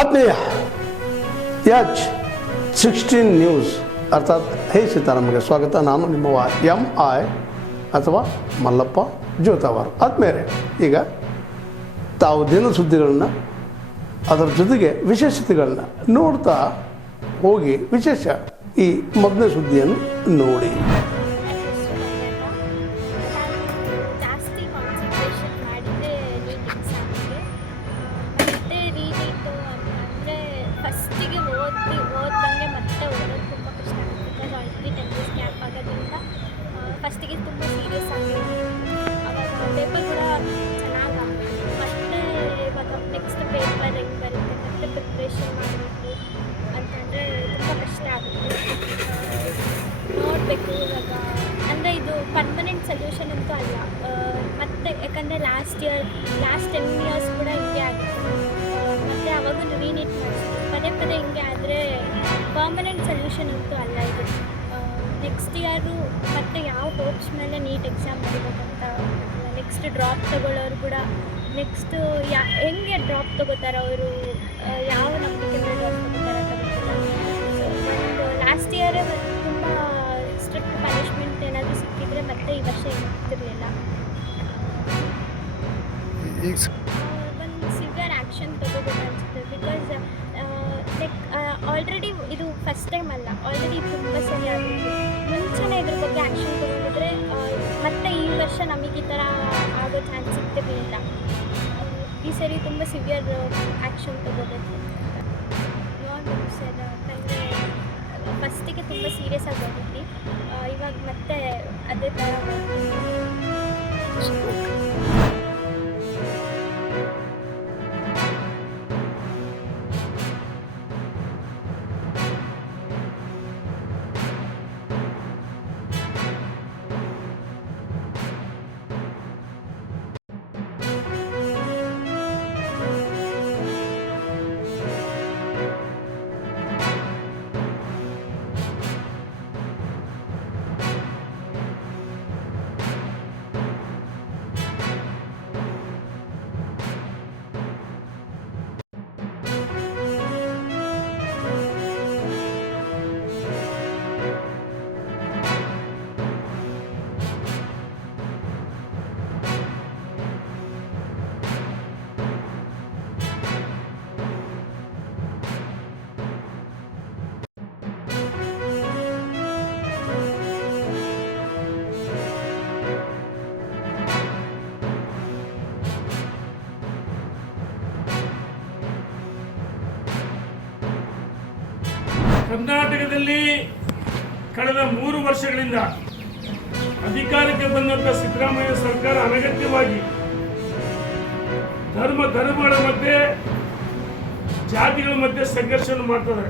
ಆತ್ಮೀಯ H16 news ಅರ್ಥಾತ್ ಹೇ ಸೀತಾರಾಮಗೆ ಸ್ವಾಗತ. ನಾನು ನಿಮ್ಮವ MI ಅಥವಾ ಮಲ್ಲಪ್ಪ ಜೋತಾವಾರ್. ಆದ್ಮೇಲೆ ಈಗ ತಾವು ದಿನ ಸುದ್ದಿಗಳನ್ನ ಅದರ ಜೊತೆಗೆ ವಿಶೇಷತೆಗಳನ್ನ ನೋಡ್ತಾ ಹೋಗಿ ವಿಶೇಷ ಈ ಮೊದಲನೇ ಸುದ್ದಿಯನ್ನು ನೋಡಿ. ಫಸ್ಟಿಗೆ ತುಂಬ ಸೀರಿಯಸ್ ಆಗಿರೋದು, ಅವಾಗ ಪೇಪರ್ ಕೂಡ ಚೆನ್ನಾಗಿ ಮತ್ತೆ ಇವಾಗ ನೆಕ್ಸ್ಟ್ ಪೇಪರ್ ಹೆಂಗೆ ಬರುತ್ತೆ ಮತ್ತೆ ಪ್ರಿಪ್ರೇಷನ್ ಮಾಡಬೇಕು ಅಂತಂದರೆ ತುಂಬ ಕಷ್ಟ ಆಗುತ್ತೆ. ನೋಡಬೇಕು ಇವಾಗ ಅಂದರೆ ಇದು ಪರ್ಮನೆಂಟ್ ಸೊಲ್ಯೂಷನ್ ಅಂತೂ ಅಲ್ಲ. ಮತ್ತು ಯಾಕಂದರೆ ಲಾಸ್ಟ್ 10 years ಕೂಡ ಹಿಂಗೆ ಆಗಿತ್ತು. ಮತ್ತು ಅವಾಗೂ ರೀನೀಟ್ ಮಾಡಿಸಿದ್ರು. ಪದೇ ಪದೇ ಹಿಂಗೆ ಆದರೆ ಪರ್ಮನೆಂಟ್ ಸೊಲ್ಯೂಷನ್ ಅಂತೂ ಅಲ್ಲ ಇದು. ನೆಕ್ಸ್ಟ್ ಇಯರು ಮತ್ತು ಯಾವ ಹೋಪ್ಸ್ ಮೇಲೆ ನೀಟ್ ಎಕ್ಸಾಮ್ ಬರೀಬೇಕಂತ, ನೆಕ್ಸ್ಟ್ ಡ್ರಾಪ್ ತೊಗೊಳ್ಳೋರು ಕೂಡ ನೆಕ್ಸ್ಟ್ ಹೆಂಗೆ ಡ್ರಾಪ್ ತೊಗೋತಾರೆ ಅವರು, ಯಾವ ನಂಬಿಕೆ ಮೇಲೆ ಡ್ರಾಪ್ ತೊಗೋತಾರೆ ಅಂತ ಗೊತ್ತಿಲ್ಲ. ಸೊ ಒಂದು ಲಾಸ್ಟ್ ಇಯರ್ ತುಂಬ ಸ್ಟ್ರಿಕ್ಟ್ ಪನಿಷ್ಮೆಂಟ್ ಏನಾದರೂ ಸಿಕ್ಕಿದ್ರೆ ಮತ್ತೆ ಈ ವರ್ಷ ಏನಾಗ್ತಿರಲಿಲ್ಲ. ಒಂದು ಸಿವಿಯರ್ ಆ್ಯಕ್ಷನ್ ತೊಗೋಬೇಕು ಅನಿಸುತ್ತೆ. ಬಿಕಾಸ್ ಲೈಕ್ ಆಲ್ರೆಡಿ ಇದು ಫಸ್ಟ್ ಟೈಮ್ ಅಲ್ಲ, ಆಲ್ರೆಡಿ ತುಂಬ ಸರಿ ಆಗಿತ್ತು. ಮುಂಚೆನೇ ಇದ್ರ ಬಗ್ಗೆ ಆ್ಯಕ್ಷನ್ ತೊಗೊಂಡಿದ್ರೆ ಮತ್ತೆ ಈ ವರ್ಷ ನಮಗೆ ಈ ಥರ ಆಗೋ ಚಾನ್ಸ್ ಸಿಗ್ತಿರಲಿಲ್ಲ. ಈ ಸರಿ ತುಂಬ ಸಿವಿಯರ್ ಆ್ಯಕ್ಷನ್ ತೊಗೋಬೇಕು ನೋಡ್ಬೇಕು ಸರ್. ಯಾಕಂದರೆ ಫಸ್ಟಿಗೆ ತುಂಬ ಸೀರಿಯಸ್ ಆಗಿ ಹೋಗಿದ್ವಿ, ಇವಾಗ ಮತ್ತೆ ಅದೇ ಥರ ಕರ್ನಾಟಕದಲ್ಲಿ ಕಳೆದ 3 ವರ್ಷಗಳಿಂದ ಅಧಿಕಾರಕ್ಕೆ ಬಂದಂಥ ಸಿದ್ದರಾಮಯ್ಯ ಸರ್ಕಾರ ಅನಗತ್ಯವಾಗಿ ಧರ್ಮಗಳ ಮಧ್ಯೆ ಜಾತಿಗಳ ಮಧ್ಯೆ ಸಂಘರ್ಷವನ್ನು ಮಾಡ್ತಾರೆ.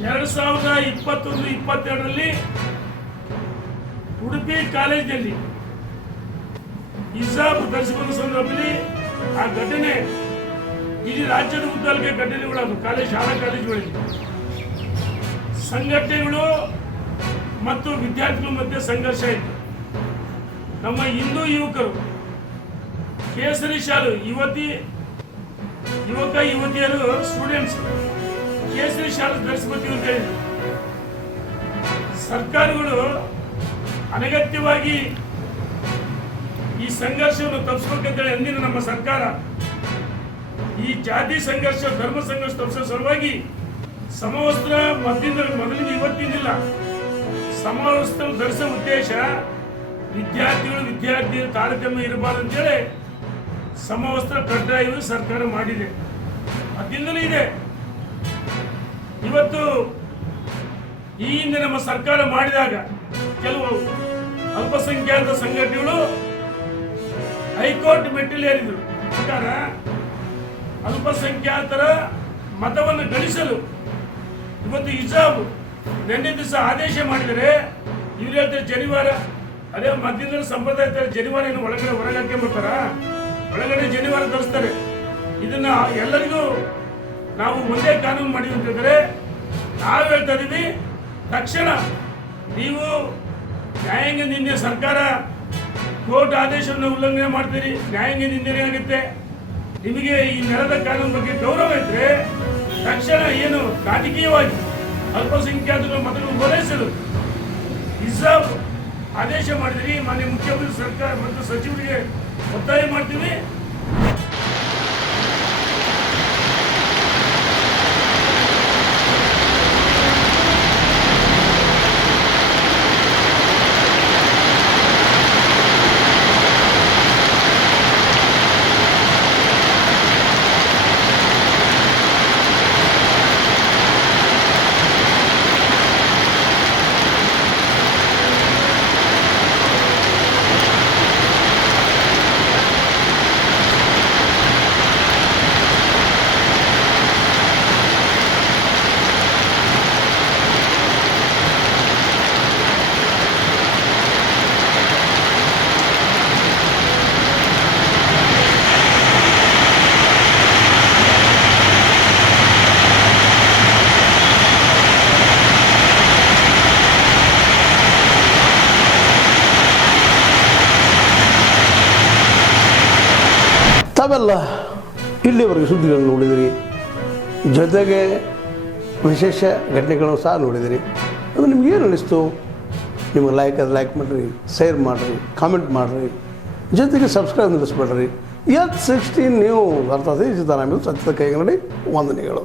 2021-22ರಲ್ಲಿ ಉಡುಪಿ ಕಾಲೇಜಿನಲ್ಲಿ ಹಿಜಾಬ್ ಧರಿಸಿಕೊಂಡ ಸಂದರ್ಭದಲ್ಲಿ ಆ ಘಟನೆ ಇಡೀ ರಾಜ್ಯದ ಉದ್ದಕ್ಕೆ ಘಟನೆಗಳಾದವು. ಶಾಲಾ ಕಾಲೇಜುಗಳಲ್ಲಿ ಸಂಘಟನೆಗಳು ಮತ್ತು ವಿದ್ಯಾರ್ಥಿಗಳ ಮಧ್ಯೆ ಸಂಘರ್ಷ ಆಯಿತು. ನಮ್ಮ ಹಿಂದೂ ಯುವಕರು ಕೇಸರಿ ಶಾಲು ಯುವತಿಯರು ಸ್ಟೂಡೆಂಟ್ಸ್ ಕೇಸರಿ ಶಾಲು ಧರಿಸಬೇಕು ಅಂತ ಹೇಳಿದರು. ಸರ್ಕಾರಗಳು ಅನಗತ್ಯವಾಗಿ ಈ ಸಂಘರ್ಷವನ್ನು ತಪ್ಪಿಸಬೇಕಂತೇಳಿ ಅಂದಿನ ನಮ್ಮ ಸರ್ಕಾರ ಈ ಜಾತಿ ಸಂಘರ್ಷ ಧರ್ಮ ಸಂಘರ್ಷ ತಪ್ಪಿಸೋ ಸಲುವಾಗಿ ಸಮವಸ್ತ್ರ ಮೊದಲಿಂದ ಇವತ್ತಿನಿಲ್ಲ, ಸಮವಸ್ತ್ರ ಧರಿಸೋ ಉದ್ದೇಶ ವಿದ್ಯಾರ್ಥಿಗಳು ತಾರತಮ್ಯ ಇರಬಾರ್ದು ಅಂತೇಳಿ ಸಮವಸ್ತ್ರ ಕಡ್ಡಾಯವು ಸರ್ಕಾರ ಮಾಡಿದೆ. ಅದಿಂದಲೂ ಇದೆ. ಇವತ್ತು ಈ ಹಿಂದೆ ನಮ್ಮ ಸರ್ಕಾರ ಮಾಡಿದಾಗ ಕೆಲವು ಅಲ್ಪಸಂಖ್ಯಾತ ಸಂಘಟನೆಗಳು ಹೈಕೋರ್ಟ್ ಮೆಟ್ಟಿಲೇರಿದ್ರು. ಪ್ರಕಾರ ಅಲ್ಪಸಂಖ್ಯಾತರ ಮತವನ್ನು ಗಳಿಸಲು ಇವತ್ತು ಹಿಜಾಬ್ ನಿನ್ನೆ ದಿವಸ ಆದೇಶ ಮಾಡಿದರೆ ಇವ್ರು ಹೇಳ್ತಾರೆ ಜನಿವಾರ, ಅದೇ ಮಧ್ಯದ ಸಂಪ್ರದಾಯ ಜನಿವಾರ ಏನು ಒಳಗಡೆ ಹೊರಗೆ ಹಾಕ್ಕೊಂಡ್ಬರ್ತಾರ, ಒಳಗಡೆ ಜನಿವಾರ ಧರಿಸ್ತಾರೆ. ಇದನ್ನ ಎಲ್ಲರಿಗೂ ನಾವು ಒಂದೇ ಕಾನೂನು ಮಾಡಿದ್ವಿ ಅಂತಂದರೆ ನಾವು ಹೇಳ್ತಾ ಇದೀವಿ, ತಕ್ಷಣ ನೀವು ನ್ಯಾಯಾಂಗ ನಿನ್ನೆ ಸರ್ಕಾರ ಕೋರ್ಟ್ ಆದೇಶವನ್ನು ಉಲ್ಲಂಘನೆ ಮಾಡ್ತೀರಿ, ನ್ಯಾಯಾಂಗ ನಿಂದನೆ ಆಗುತ್ತೆ. ನಿಮಗೆ ಈ ನೆಲದ ಕಾನೂನು ಬಗ್ಗೆ ಗೌರವ ಇದ್ರೆ ತಕ್ಷಣ ಏನು ನಾಟಕೀಯವಾಗಿ ಅಲ್ಪಸಂಖ್ಯಾತರ ಮತಗಳನ್ನು ಓಲೈಸಲು ಹಿಜಾಬ್ ಆದೇಶ ಮಾಡಿದ್ರಿ. ಮಾನ್ಯ ಮುಖ್ಯಮಂತ್ರಿ ಸರ್ಕಾರ ಮತ್ತು ಸಚಿವರಿಗೆ ಒತ್ತಾಯ ಮಾಡ್ತೀವಿ. ತಾವೆಲ್ಲ ಇಲ್ಲಿವರೆಗೆ ಸುದ್ದಿಗಳನ್ನು ನೋಡಿದಿರಿ, ಜೊತೆಗೆ ವಿಶೇಷ ಘಟನೆಗಳನ್ನು ಸಹ ನೋಡಿದಿರಿ. ಅದು ನಿಮ್ಗೇನು ಅನ್ನಿಸ್ತು? ನಿಮಗೆ ಲೈಕ್ ಮಾಡಿರಿ, ಶೇರ್ ಮಾಡಿರಿ, ಕಾಮೆಂಟ್ ಮಾಡಿರಿ, ಜೊತೆಗೆ ಸಬ್ಸ್ಕ್ರೈಬ್ ನಿಲ್ಲಿಸ್ಬೇಡ್ರಿ. H16 ನ್ಯೂಸ್ ಅರ್ಥಾತ್ ಈ ಸಿದ್ದರಾಮಯ್ಯ ಸತ್ಯದ ಕೈಗನ್ನಡಿ ವಂದನೆಗಳು.